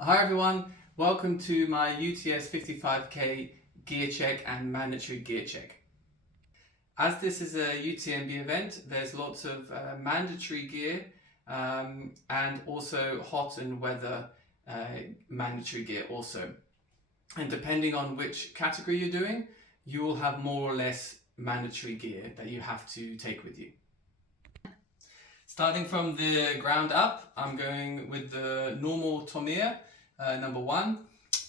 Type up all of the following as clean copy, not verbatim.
Hi everyone, welcome to my UTS 55k gear check and mandatory gear check. As this is a UTMB event, there's lots of mandatory gear and also hot and weather mandatory gear also. And depending on which category you're doing, you will have more or less mandatory gear that you have to take with you. Starting from the ground up, I'm going with the normal Tamiya number 1.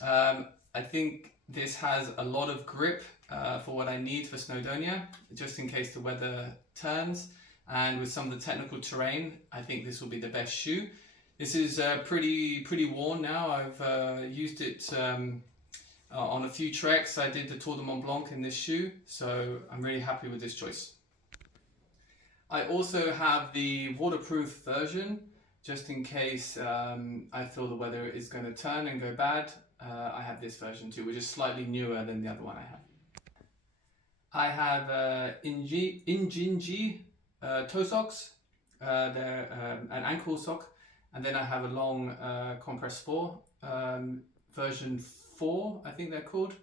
I think this has a lot of grip for what I need for Snowdonia, just in case the weather turns. And with some of the technical terrain, I think this will be the best shoe. This is pretty worn now. I've used it on a few treks. I did the Tour de Mont Blanc in this shoe, so I'm really happy with this choice. I also have the waterproof version, just in case I feel the weather is going to turn and go bad. I have this version too, which is slightly newer than the other one I have. I have Injinji toe socks. They're an ankle sock, and then I have a long compress sport version 4, I think they're called.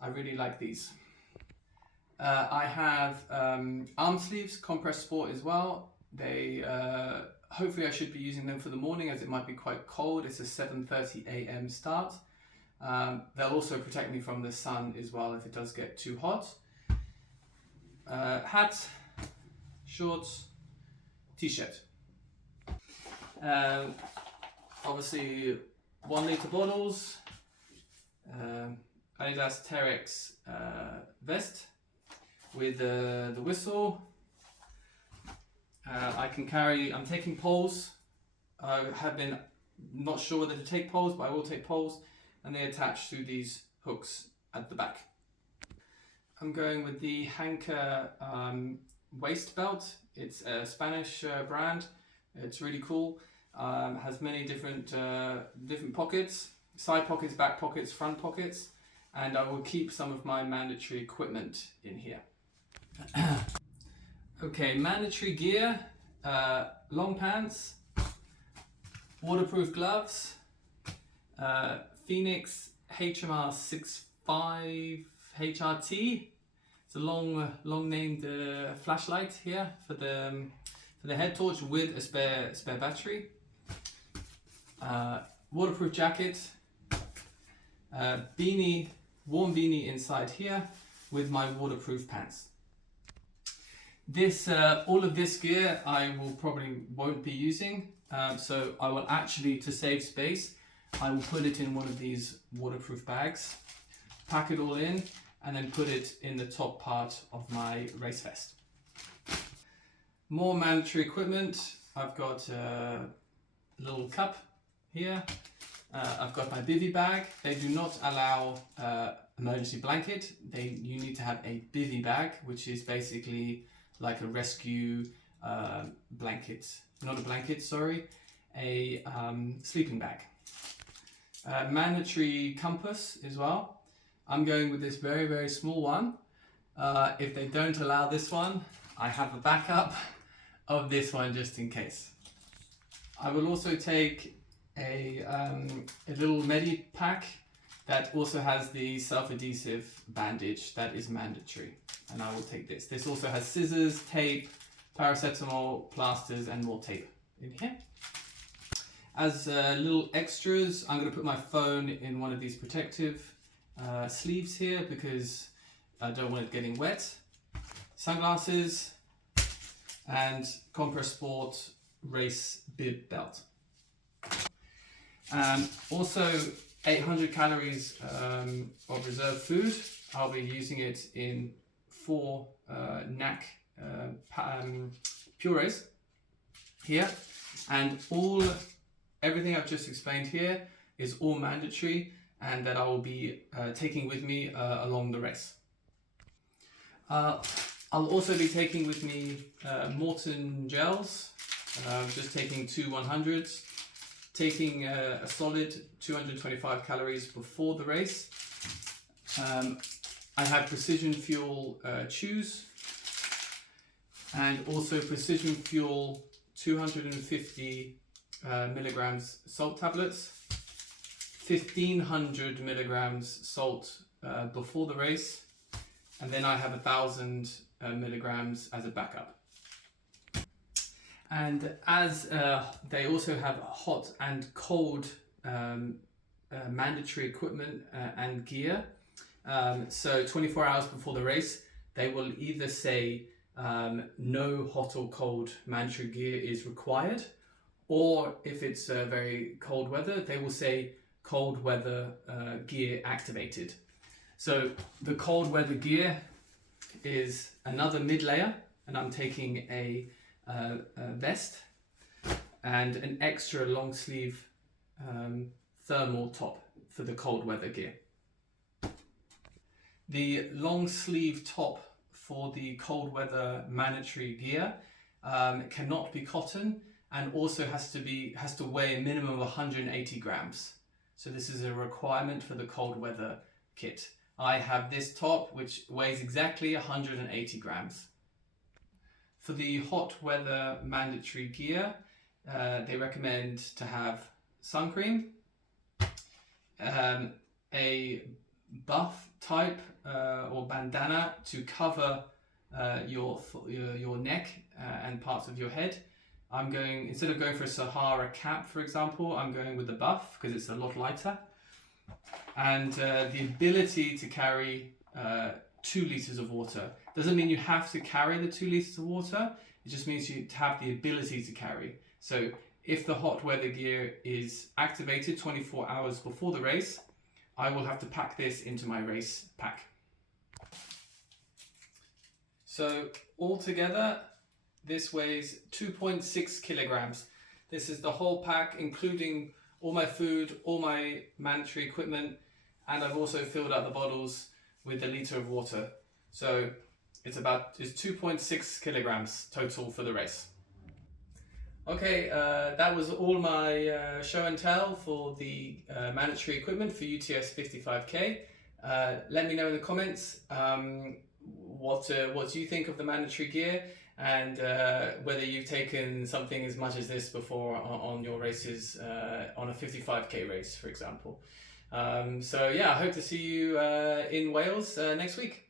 I really like these. I have arm sleeves, compress sport as well. They hopefully I should be using them for the morning, as it might be quite cold. It's a 7:30 a.m. start. They'll also protect me from the sun as well if it does get too hot. Hat, shorts, t-shirt. Obviously 1 litre bottles, Adidas Terex vest with the whistle. I'm taking poles. I have been not sure whether to take poles, but I will take poles, and they attach to these hooks at the back. I'm going with the Hanker waist belt. It's a Spanish brand. It's really cool. Has many different pockets, side pockets, back pockets, front pockets, and I will keep some of my mandatory equipment in here. Okay, mandatory gear, long pants, waterproof gloves, Phoenix HMR 65 HRT. It's a long named flashlight here for the head torch with a spare battery. Waterproof jacket, beanie, warm beanie inside here with my waterproof pants. All of this gear I won't be using, so I will actually, to save space, I will put it in one of these waterproof bags, pack it all in, and then put it in the top part of my race vest. More mandatory equipment. I've got a little cup here. I've got my bivy bag. They do not allow emergency blanket. You need to have a bivy bag, which is basically like a rescue blanket, not a blanket, sorry, a sleeping bag. Mandatory compass as well. I'm going with this very small one. If they don't allow this one, I have a backup of this one just in case. I will also take a little medi pack that also has the self-adhesive bandage that is mandatory, and I will take this. This also has scissors, tape, paracetamol, plasters, and more tape in here. As little extras, I'm going to put my phone in one of these protective sleeves here because I don't want it getting wet. Sunglasses and compress sport race bib belt. Also 800 calories of reserve food. I'll be using it in 4 NAC purees here, and everything I've just explained here is all mandatory, and that I will be taking with me along the race. I'll also be taking with me Morton gels, just taking 2 100s, taking a solid 225 calories before the race. I have Precision Fuel chews, and also Precision Fuel 250 milligrams salt tablets. 1,500 milligrams salt before the race, and then I have 1,000 milligrams as a backup. And as they also have hot and cold mandatory equipment and gear, so 24 hours before the race, they will either say no hot or cold mandatory gear is required, or if it's very cold weather, they will say cold weather gear activated. So the cold weather gear is another mid layer, and I'm taking a vest and an extra long sleeve thermal top for the cold weather gear. The long sleeve top for the cold weather mandatory gear cannot be cotton, and also has to weigh a minimum of 180 grams. So this is a requirement for the cold weather kit. I have this top which weighs exactly 180 grams. For the hot weather mandatory gear, they recommend to have sun cream, a buff type or bandana to cover your neck and parts of your head. I'm going, instead of going for a Sahara cap, for example, I'm going with the buff because it's a lot lighter. And the ability to carry 2 liters of water. Doesn't mean you have to carry the 2 liters of water, it just means you have the ability to carry. So if the hot weather gear is activated 24 hours before the race, I will have to pack this into my race pack. So altogether, this weighs 2.6 kilograms. This is the whole pack, including all my food, all my mandatory equipment, and I've also filled up the bottles with a liter of water. So it's 2.6 kilograms total for the race. Okay, that was all my show and tell for the mandatory equipment for UTS 55K. Let me know in the comments what you think of the mandatory gear, and whether you've taken something as much as this before on your races, on a 55K race, for example. So yeah, I hope to see you in Wales next week.